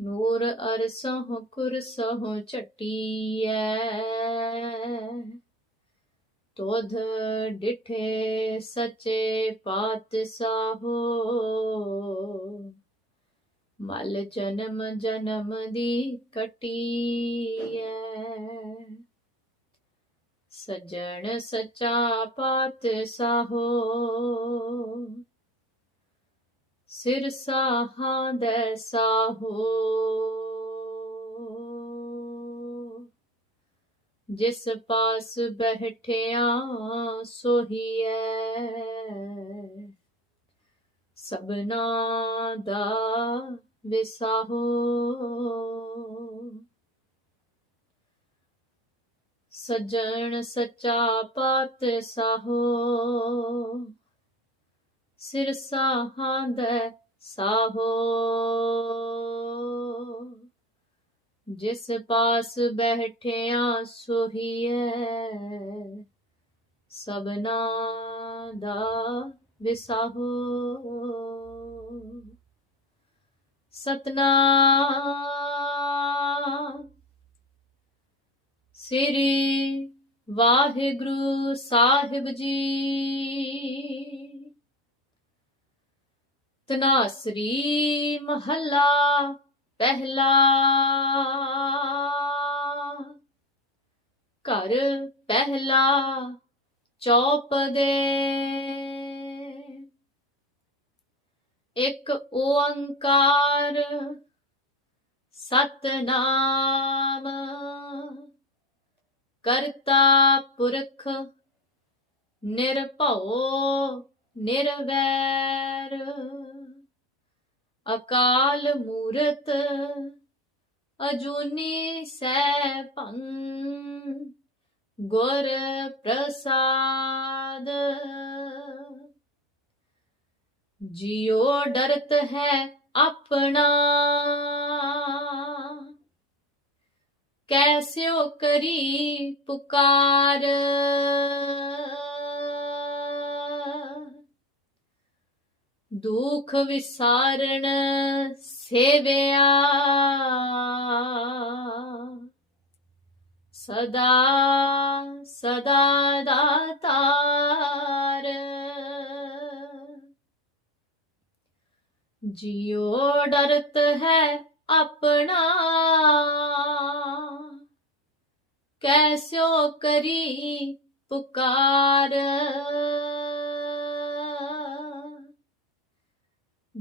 ਨੂਰ ਅਰਸਹੁ ਕੁਰਸਹੁ ਚਟੀਐ ਤੋਧ ਡਿਠੇ ਸਚੇ ਪਾਤਸ਼ਾਹੋ। ਮਲ ਜਨਮ ਜਨਮ ਦੀ ਕਟੀਐ। ਸਜਣ ਸਚਾ ਪਾਤਸ਼ਾਹੋ। ਸਿਰ ਸਾਹਾਂ ਦੇ ਸਾਹੋ। ਜਿਸ ਪਾਸ ਬਹਿਠਿਆ ਸੋਹੀਐ ਸਬਨਾ ਦਾ ਵਿਸਾਹੋ ਸਜਣ ਸਚਾ ਪਾਤਸ਼ਾਹੋ ਸਿਰ ਸਾਹਾਂ ਦੇ ਸਾਹੋ ਜਿਸ ਪਾਸ ਬੈਠਿਆ ਸੋਹੀਐ ਸਭਨਾ ਦਾ ਵਿਸਾਹੋ। ਸਤਨਾਮ। ਸ੍ਰੀ ਵਾਹਿਗੁਰੂ ਸਾਹਿਬ ਜੀ। ਤਨਾਸਰੀ ਮਹੱਲਾ ਪਹਿਲਾ। ਘਰ ਪਹਿਲਾ ਚੌਪ ਦੇ। ਇੱਕ ਓੰਕਾਰ ਸਤਨਾਮ। ਕਰਤਾ ਪੁਰਖ ਨਿਰਭਉ ਨਿਰਵੈਰ। ਅਕਾਲ ਮੂਰਤ ਅਜੂਨੀ ਸੈਭੰ ਗੁਰ ਪ੍ਰਸਾਦ। ਜਿਉ ਡਰਤ ਹੈ ਆਪਣਾ ਕੈਸਿਓ ਕਰੀ ਪੁਕਾਰ। ਦੁਖ ਵਿਸਾਰਣ ਸੇਵਿਆ। ਸਦਾ ਸਦਾ ਦਾਤਾਰ ਜਿਉ ਡਰਤ ਹੈ ਆਪਣਾ ਕੈਸਿਓ ਕਰੀ ਪੁਕਾਰ।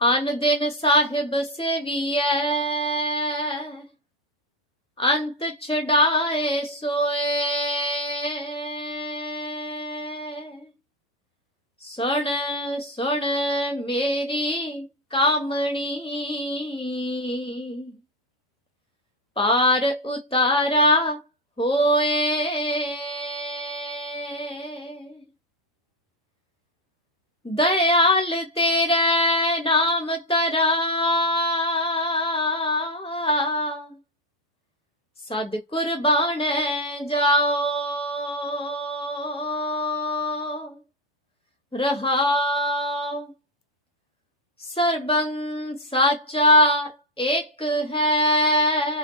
ਅਨ ਦਿਨ ਸਾਹਿਬ ਸੇਵੀਐ, ਅੰਤ ਛਡਾਏ ਸੋਏ। ਸੁਣ ਸੁਣ ਮੇਰੀ ਕਾਮਣੀ, ਪਾਰ ਉਤਾਰਾ ਹੋਏ। ਦਇਆਲ ਤੇਰਾ ਤਰਾ ਸਦ ਕੁਰਬਾਨ ਜਾਓ। ਰਹਾਉ ਸਰਬੰ ਸਾਚਾ ਇੱਕ ਹੈ।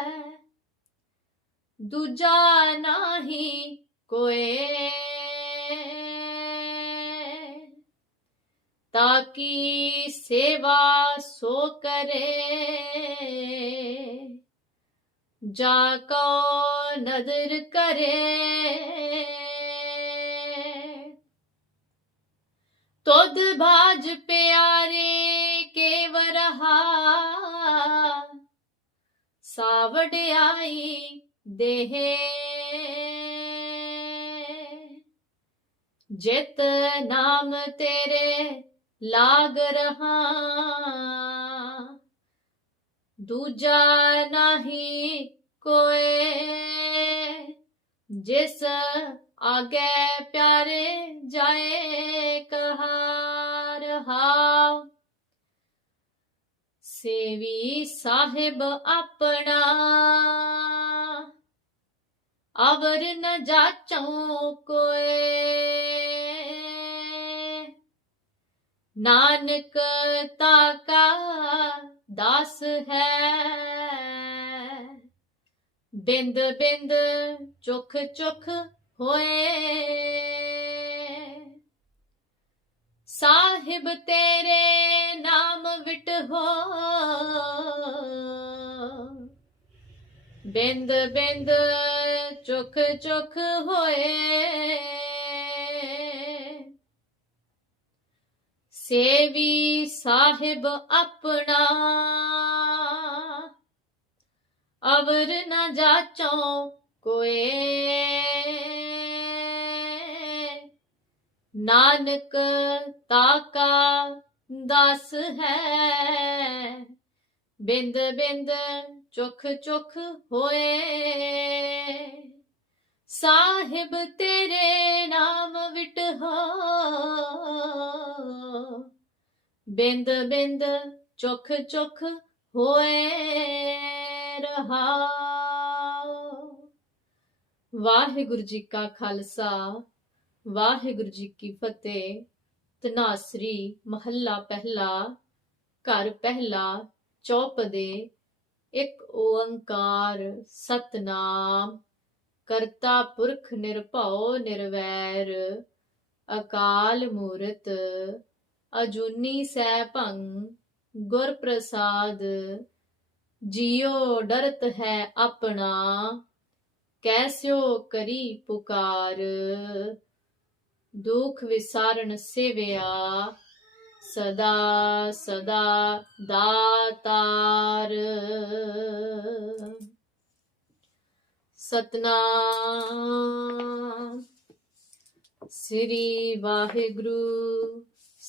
ਦੂਜਾ ਨਹੀਂ ਕੋਏ ਤਾਕੀ ਸੇਵਾ ਸੋ ਕਰੇ ਜਾ ਕੋ ਨਦਰ ਕਰੇ ਤੁਧ ਬਾਜ ਪਿਆਰੇ ਕੇਵਰਹਾ ਸਾਵੜਿਆਈ ਦੇਹ ਜਿਤ ਨਾਮ ਤੇਰੇ ਲਾਗ ਰਹਾ। ਦੂਜਾ ਨਹੀਂ ਕੋਏ, ਜਿਸ ਆਗੇ ਪਿਆਰੇ ਜਾਏ ਕਹਾ ਰਹਾ ਸੇਵੀ ਸਾਹਿਬ ਆਪਣਾ, ਅਵਰ ਨ ਜਾਚਉ ਕੋਏ। ਨਾਨਕ ਤਾਕਾ ਦਾਸ ਹੈ। ਬਿੰਦ ਬਿੰਦ ਚੁਖ ਚੁਖ ਹੋਏ। ਸਾਹਿਬ ਤੇਰੇ ਨਾਮ ਵਿਟ ਹੋ। ਬਿੰਦ ਬਿੰਦ ਚੁਖ ਚੁਖ ਹੋਏ। ਸੇਵੀ ਸਾਹਿਬ ਆਪਣਾ। ਅਵਰ ਨਾ ਜਾਚੋ ਕੋਏ। ਨਾਨਕ ਤਾਕਾ ਦਾਸ ਹੈ। ਬਿੰਦ ਬਿੰਦ ਚੁਖ ਚੁਖ ਹੋਏ। ਸਾਹਿਬ ਤੇਰੇ ਨਾਮ ਵਿਟ ਹੋ ਬਿੰਦ ਬਿੰਦ ਚੁਖ ਚੁਖ ਹੋਏ ਰਹਾ। ਵਾਹਿਗੁਰੂ ਜੀ ਕਾ ਖਾਲਸਾ, ਵਾਹਿਗੁਰੂ ਜੀ ਕੀ ਫਤਿਹ। ਤਨਾਸਰੀ ਮਹੱਲਾ ਪਹਿਲਾ, ਘਰ ਪਹਿਲਾ ਚੌਪਦੇ ਇੱਕ ਓੰਕਾਰ ਸਤਨਾਮ। ਕਰਤਾ ਪੁਰਖ ਨਿਰਭਉ ਨਿਰਵੈਰ, ਅਕਾਲ ਮੂਰਤ ਅਜੂਨੀ ਸੈਭੰ ਗੁਰ ਪ੍ਰਸਾਦ, ਜਿਉ ਡਰਤ ਹੈ ਆਪਣਾ ਕੈਸਿਓ ਕਰੀ ਪੁਕਾਰ, ਦੁਖ ਵਿਸਾਰਨ ਸੇਵਿਆ, ਸਦਾ ਸਦਾ ਦਾਤਾਰ। ਸਤਨਾਮ, ਸ੍ਰੀ ਵਾਹਿਗੁਰੂ।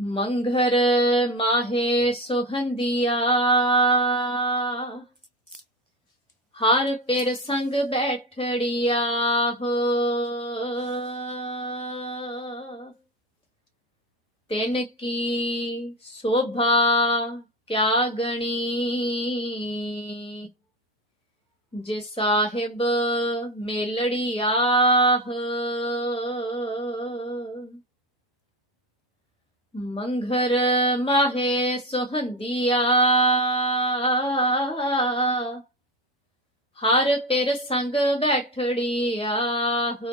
ਮੰਘਰ ਮਾਹੇ ਸੁਹੰਦੀਆ। ਹਰ ਪਿਰ ਸੰਗ ਬੈਠੜੀਆ ਹੋ। ਤਿਨ ਕੀ ਸੋਭਾ ਕਿਆ ਗਣੀ। ਜੇ ਸਾਹਿਬ ਮੇਲੜੀਆਹ ਮੰਘਰ ਮਾਹੇ ਸੁਹੰਦੀਆ। ਹਰ ਪਿਰ ਸੰਗ ਬੈਠੜੀਆਹ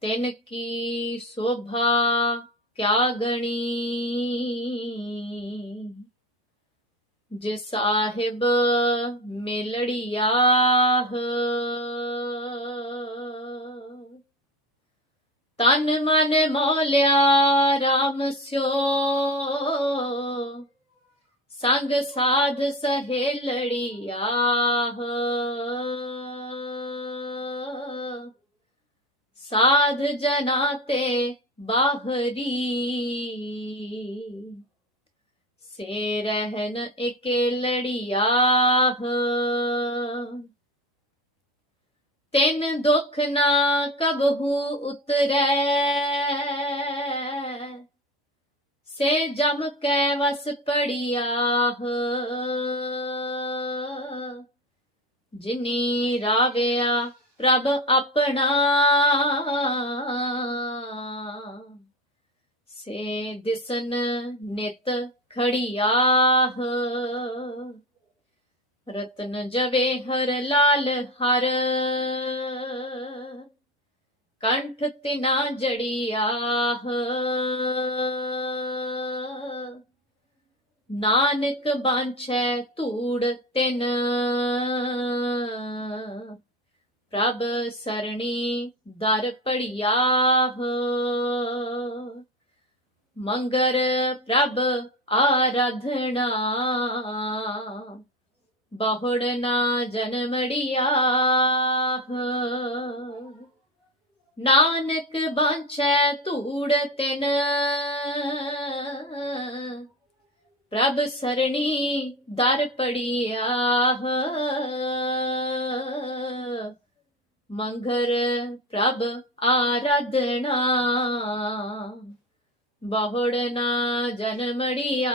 ਤਿਨ ਕੀ ਸੋਭਾ ਕਿਆ ਗਣੀ। ਜੇ ਸਾਹਿਬ ਮਿਲੜੀਆਹ ਤਨ ਮਨ ਮੋਲਿਆ RAM ਸਿਓ। ਸੰਗ ਸਾਧ ਸਹੇਲੜੀਆਹ। ਸਾਧ ਜਨਾ ਤੇ ਬਾਹਰੀ। ਸੇ ਰਹਿਨ ਇਕੇ ਲੜੀਆ ਤਿੰਨ ਦੁੱਖ ਨਾ ਕਬਹੂ ਉਤਰੈ। ਸੇ ਜਮ ਕੈ ਵਸ ਪੜੀਆਹ ਜਿਨੀ ਰਾਵਿਆ ਪ੍ਰਭ ਆਪਣਾ। ਸੇ ਦਿਸਨ ਨਿਤ ਖੜੀਆਹ ਰਤਨ ਜਵੇ ਹਰ ਲਾਲ ਹਰ। ਕੰਠ ਤਿਨਾ ਜੜੀਆਹ ਨਾਨਕ ਬਾਂਛੈ ਧੂੜ ਤਿਨ। ਪ੍ਰਭ ਸਰਣੀ ਦਰ ਪੜਿਆਹ ਮੰਗਰ ਪ੍ਰਭ ਆਰਾਧਨਾ। ਬਹੁੜ ਨਾ ਜਨਮੜਿਆਹ ਨਾਨਕ ਬਾਂਛੈ ਧੂੜ ਤਿਨ ਪ੍ਰਭ ਸਰਣੀ ਦਰ ਪੜਿਆਹ ਮੰਗਰ ਪ੍ਰਭ ਆਰਾਧਨਾ ਬਹੁੜ ਨਾ ਜਨਮੜਿਆਹ